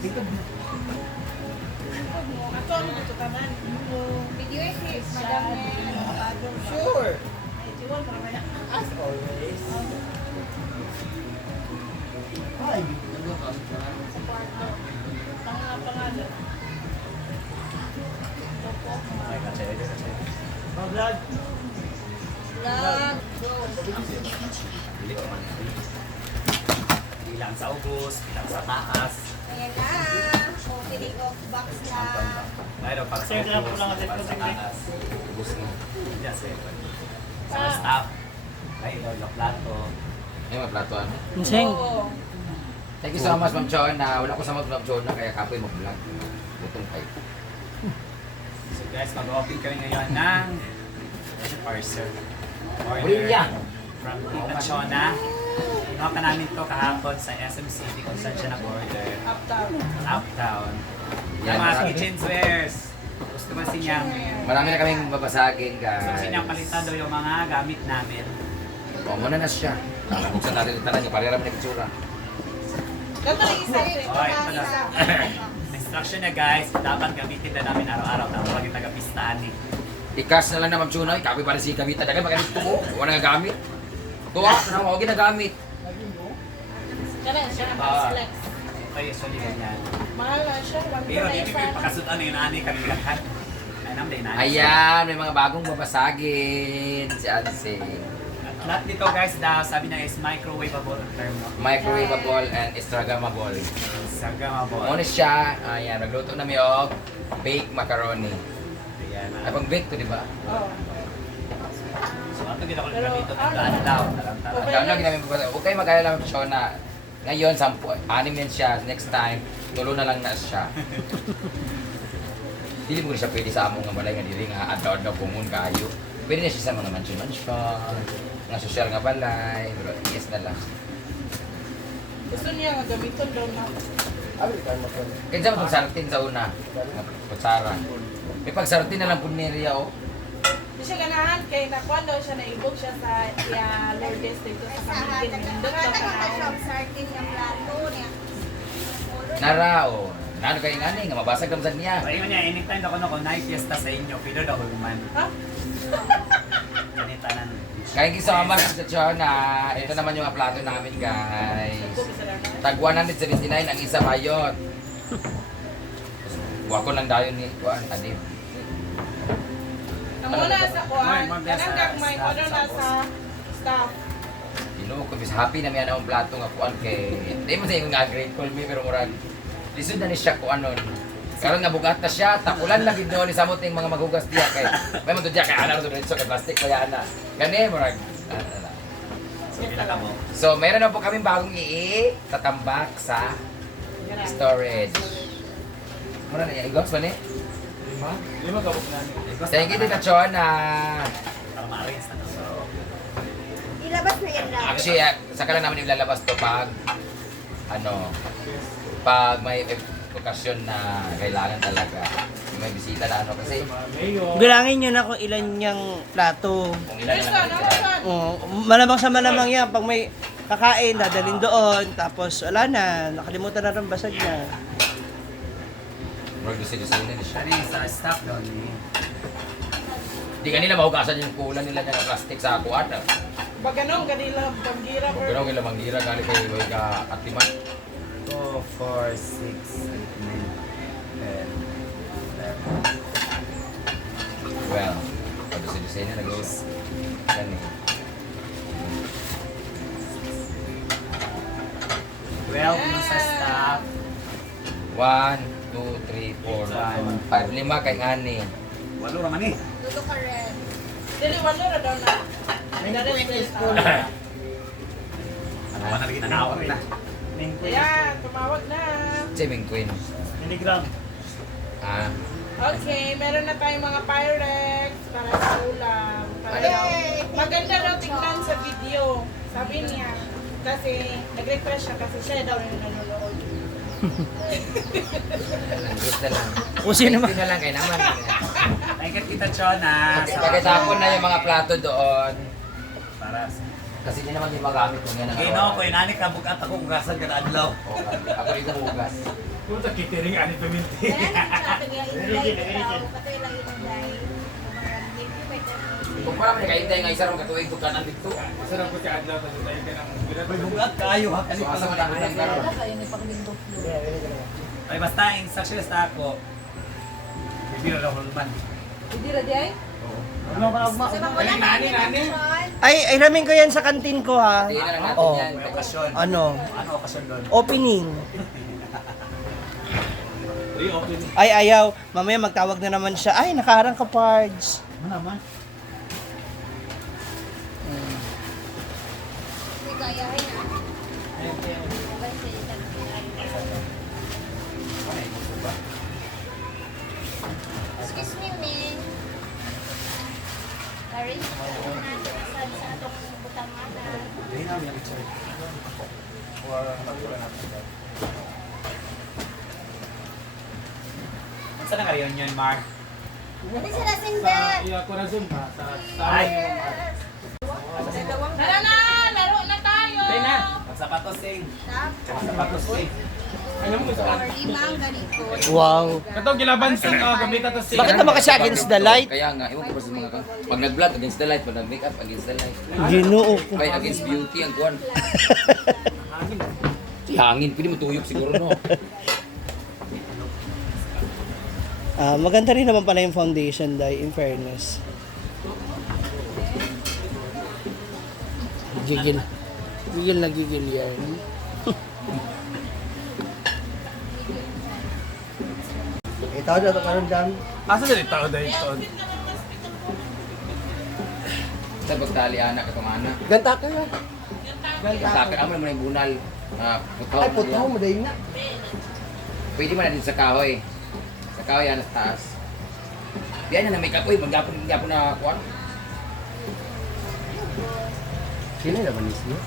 Ako ang tutukanan. Video is madam Sure. As always. Ay, sa kwarto. pangalan. Ay, kasi. Vlog. Vlog. Dili ko man. Ilang sa ubos, ilang sa taas. Ayan na. Opening of box na. Mayroon para sa Sir, kailangan ko ubos, lang para sa natin taas. Ubos na. Yes, sir. Sa mga staff. Ay, yung plato. Ay, maplatuan. Inseng. Oo. Thank you so much, Ma'am Chona. Wala ko sa Ma'am Chona, kaya kapoy mag-vlog. Butong kayo. So guys, mag-open kami ngayon ng parcel. Brilya! From Tita Chona. Kinuha ka namin to kahapon sa SM City kung saan siya nag-order. Uptown. Uptown. Yan, Yung mga marami. kitchenwares. Gusto ba sinyang Marami na kaming babasagin, guys. gusto sinyang palitan daw yung mga gamit namin. O, muna na siya. Buksan natin yung tanan niya, parehara mo na itsura. Dapat yung isa. Oh, ito na. Instruction niya guys, dapat gamitin na namin araw-araw. Tapos lagi taga-pistaan eh. Ikas na lang naman, Chona. Kapoy para si Kavita. Dagay, maganit ko. Wala nga gamit. Tuwa, na ako ginagamit. Kaya siya ang Ah. select. Okay, usually ganyan. Mahal na siya. Pero hindi ko yung pakasutan na yun, ani kanilakan. Ay, naman din, ani. Ayan, may mga bagong babasagin. Si Ansing. Lahat dito guys daw, sabi na is microwavable ang term, no? Microwavable and Instagrammable. Instagramable. Ano siya? Ayan, nagluto na yung baked macaroni. Ayan. Ay, pang baked to, di ba? Oo. So, ato gina ko Pero, dito ng ano? daan daw. Okay. Ang dami namin babasa. Okay, mag-alala lang siya na ngayon, 6 yan siya. Next time, tulo na lang na siya. Dili mo rin siya pwede sa among nga balay nga dili nga adlaw-adlaw kumun kayo. Pwede na siya sa mga mansion, nga sosyal nga balay, pero yes na lang. Gusto niya nga gamiton daw na. Kaya sa pagsartin sa una, nga kutsara. May pagsartin na lang po niya, oh. Hindi siya ganahan kay nakuha daw siya naibog siya sa Lourdes dito sa Kamigin. Nindot daw Nakakata ka siya ka ang sardin yung plato niya. Nara, oh. Nano kayo nga ni, nga mabasag naman sa niya. Ay, niya, anytime ako na night fiesta sa inyo, pero daw hulman. Ha? Ganita na. Kaya so much sa Chona. Ito naman yung mga plato namin, guys. Sabi sa lang. Tag 179 ang isa bayot. Buwa ko lang dayon ni Juan Adib. Ang muna sa kuan, May kanang gagmay mo daw na sa staff. Dino ko bis happy na mi ana ang plato nga kuan kay di mo sa ingon nga grateful me pero murag lisod na ni siya kuan nun. Karon nga bugat na siya, takulan na gid ni samot ning mga maghugas diya kay may mo to diya kay ana to dito kay plastic kaya ana. Gani murag ana. Sige na mo. So meron na po kaming bagong tatambak sa storage. Mura na yan, igos ba ni? Lima kabuk namin. Thank you, Tita Chona. Para ma-arrange na. So, Ilabas na yan lang. Actually, saka lang namin ilalabas to pag pag may okasyon na kailangan talaga. May bisita na kasi Bilangin nyo na kung ilan yung plato. kung ilan Yes, na lang sila. Oh, malamang sa malamang yan. Pag may kakain, dadalhin doon. Tapos wala na. Nakalimutan na rin basag na. Murag gusto na ni siya. ano yung sa staff doon eh. Di kanila mahugasan yung kulan nila ng plastic sa kuan. Pag ganun, kanila panggira or Pero kila mangira gali kay Roy ka atiman. 2, 4, 6, 8, 9, 10, 11. Well, pag gusto na nag-uus. Kani. 12 yung sa staff. 1, 2, 3, 4, 5, 5 kay ngani. 8 raman eh. Duto ka rin. dili walo na daw na. Ano ba na rin nanawag na? Ayan, tumawag na. Chiming Queen. Miligram. Ah, Okay, meron na tayong mga Pyrex para sa ulam. Para daw, Yay! maganda daw tingnan sa video. Sabi niya. Kasi nag-refresh siya kasi siya daw yung nanonood. gusto na lang. Kung sino Thank you na lang kay naman. Thank you, Tita Chona. Pagkatapon na yung mga plato doon. Para Kasi hindi naman yung magamit kung yan ang Ginawa ko yung nanik na bukat ako ugasan ka na adlaw. Oo, ako rin ang hugas. Puta kitiring ani paminti. Kaya sabi niya, inilay ikaw, patoy lang inilay. Kung para man kahintay nga isa ron katuig ko kanan dito. Sarap ko sa adlaw tayo tayo ka ng May bugat kayo ha. So asa man ang ulan karon. Ay basta yung success na ako. Bibira lang hulman. Ano ka ugma? Sa mga wala Nani, na nani. Ay, ramin ko yan sa kantin ko ha. Tingnan na lang natin Oh. yan. May okasyon. Ano? Ano okasyon doon? Opening. Reopen. Ay, ayaw. Mamaya magtawag na naman siya. Ay, nakaharang ka, Pards. Ano naman? Hindi gayahin na. Excuse me, Min. Arrange ko natin sa atong butanganan. Hindi namin yung picture. Saan na kayo yun, Mark? Dali sila sinda. Iya ko na zoom ha. Sa Ay! Yes. Tara na! Laro na tayo! Hindi na! Magsapatos sing. Magsapatos sing. ano mo sa Or limang ganito. Wow. Katong gilabansan gamit ato si. Bakit naman kasi against the light? Kaya nga, ewan ko pa sa mga pag nag-vlog against the light, pag nag-makeup against the light. Ginoo ko. Kaya against beauty ang kuwan. Si hangin, pwede mo tuyok siguro no. Maganda rin naman pala yung foundation, Day, in fairness. Gigil. Gigil na gigil yan. Ito na ito karon dyan. Asa dali tao dahil ito. Sa pagtali anak at anak. Ganta ka yan. Sakit, amo naman yung bunal. Putaw. Ay, puto mo dahil na. Pwede mo na dito sa kahoy. Sa kahoy yan sa taas. Diyan na make up. Uy, magyapon na kuwan. Sino naman niya?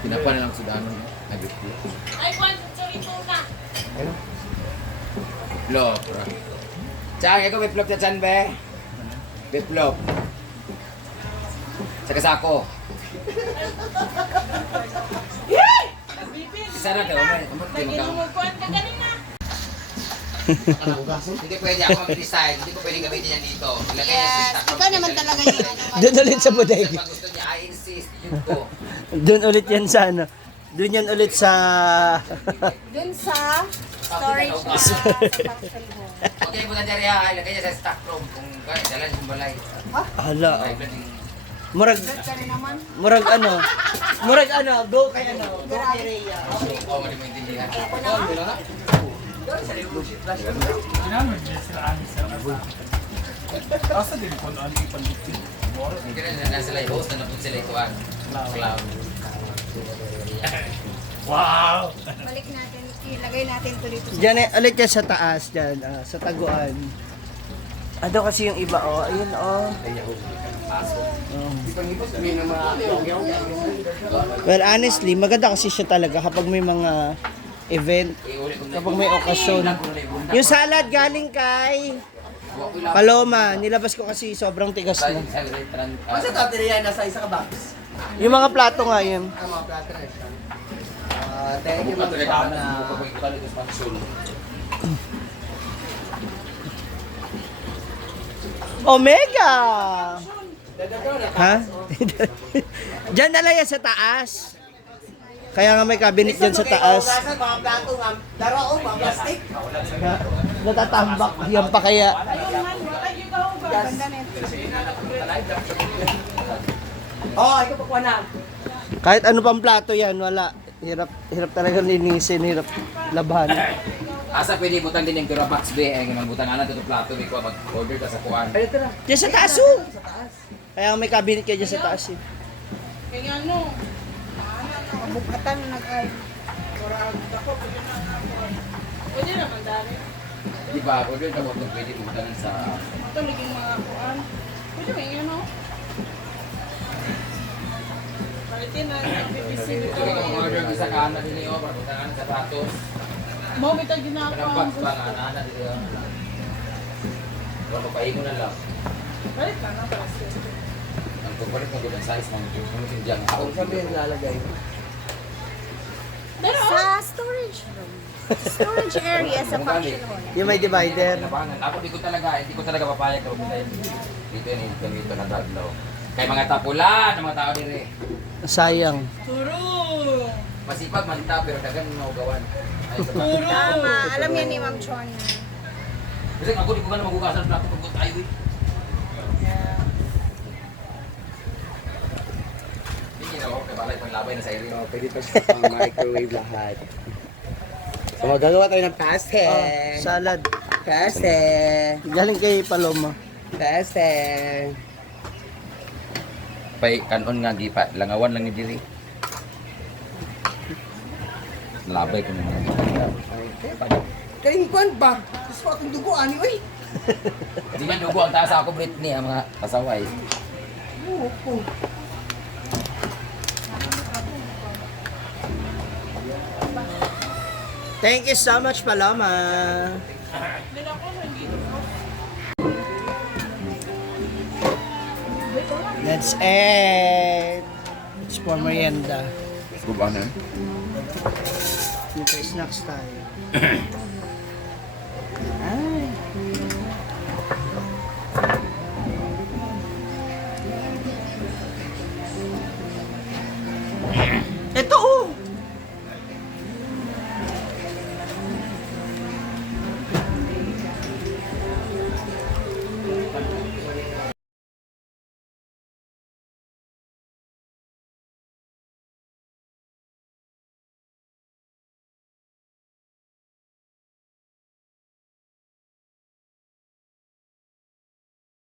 Tinapan na lang sudanon. Nag-review. Ay, Juan, sorry po na. Flop. Chang, ikaw may flop na chan, be? May flop. Sa kasako. Isa na kayo, may Naginumukuan ka ganina. Hindi pwede ako mag-design. Hindi ko pwede gamitin yan dito. Ilagay niya sa Yes. stock. Ikaw naman talaga yung ano. Doon ulit sa bodega. Pag gusto niya, I insist. Yun ko. Doon ulit yan sa ano. Doon yan ulit sa... Dun sa storage na sa function hall. Okay, buta dyan rin ha. Ilagay niya sa stock room. Kung kaya, dalan yung balay. Hala. Ay, blooding. Murag... Ka rin naman. Murag ano. Murag ano. Go kay ano. Go kay Rhea. Oo, mali mo intindihan. Ako na nga. Ginamit niya sila ani sa asa dili ko ano ipaliti. Hindi na nasa sila yung host na napun sila ituan. Cloud. Wow! Balik natin. Ilagay natin ito dito. Diyan ulit yan sa taas. Diyan. Sa taguan. Ano kasi yung iba oh. Ayun oh. Well, honestly, maganda kasi siya talaga kapag may mga event, kapag may okasyon. Yung salad galing kay Paloma, nilabas ko kasi sobrang tigas na. Masa tateriya nasa isa ka box? Yung mga plato nga yun. mga plato na siya. Thank you, Ito na Omega! Ha? Diyan na lang yan sa taas. Kaya nga may cabinet dyan sa taas. Natatambak yan pa kaya. Ayun man, ay ikaw ba? Ganda nito. Kahit ano pang plato yan, wala. Hirap talaga linisin, hirap labahan. Asa pwede butang din yung Durabox be, ay magbutang ana dito plato be ko mag-order ta sa kuan. Diyan sa taas oh. Kaya may cabinet kayo dyan sa taas eh. Kaya ano? Bukatan na nag-ay. Pwede naman dali. Di ba order ta mo pwede butang sa Ito naging mga kuan. Pwede ba yun, no? Palitin na yung BBC dito. Ito kung order ka sa kana din yo, butang ana sa platos. Mo bitag ginagawa Kanang ang box pa na ana dito. Wala pa ingon na lang. Balik na para siya. Ang Pagbalik mo ang size ng yung dyan. Ako Sabi yung lalagay. Sa storage room. Storage area sa function hall. Yung may divider. Labangan. Ako hindi ko talaga papayag na pumunta yun. Dito yung gamito na dadlaw. Kay mga tapulan ng mga tao dire. Sayang. Turo! Masipag man ta pero dagan mo gawan. Ay sa Turo! Tama, alam yan ni Ma'am Chona. Kasi ako di ko man magugasan ng plato pag tayo eh. Hindi na ako, balay pang labay na sa area. Pwede pa siya pang microwave lahat. So magagawa tayo ng paste. Salad. Paste. Galing kay Paloma. Paste. Pay kanon nga gipa, langawan lang ni diri. Labay ko naman. Kalimpan ba? Gusto ko akong dugo, ani, uy. Di man dugo ang taas ako Britney ang mga pasaway. Oo. Thank you so much, Paloma. That's it. It's for merienda. Gubanan. Dito snacks tayo. Ay. Ito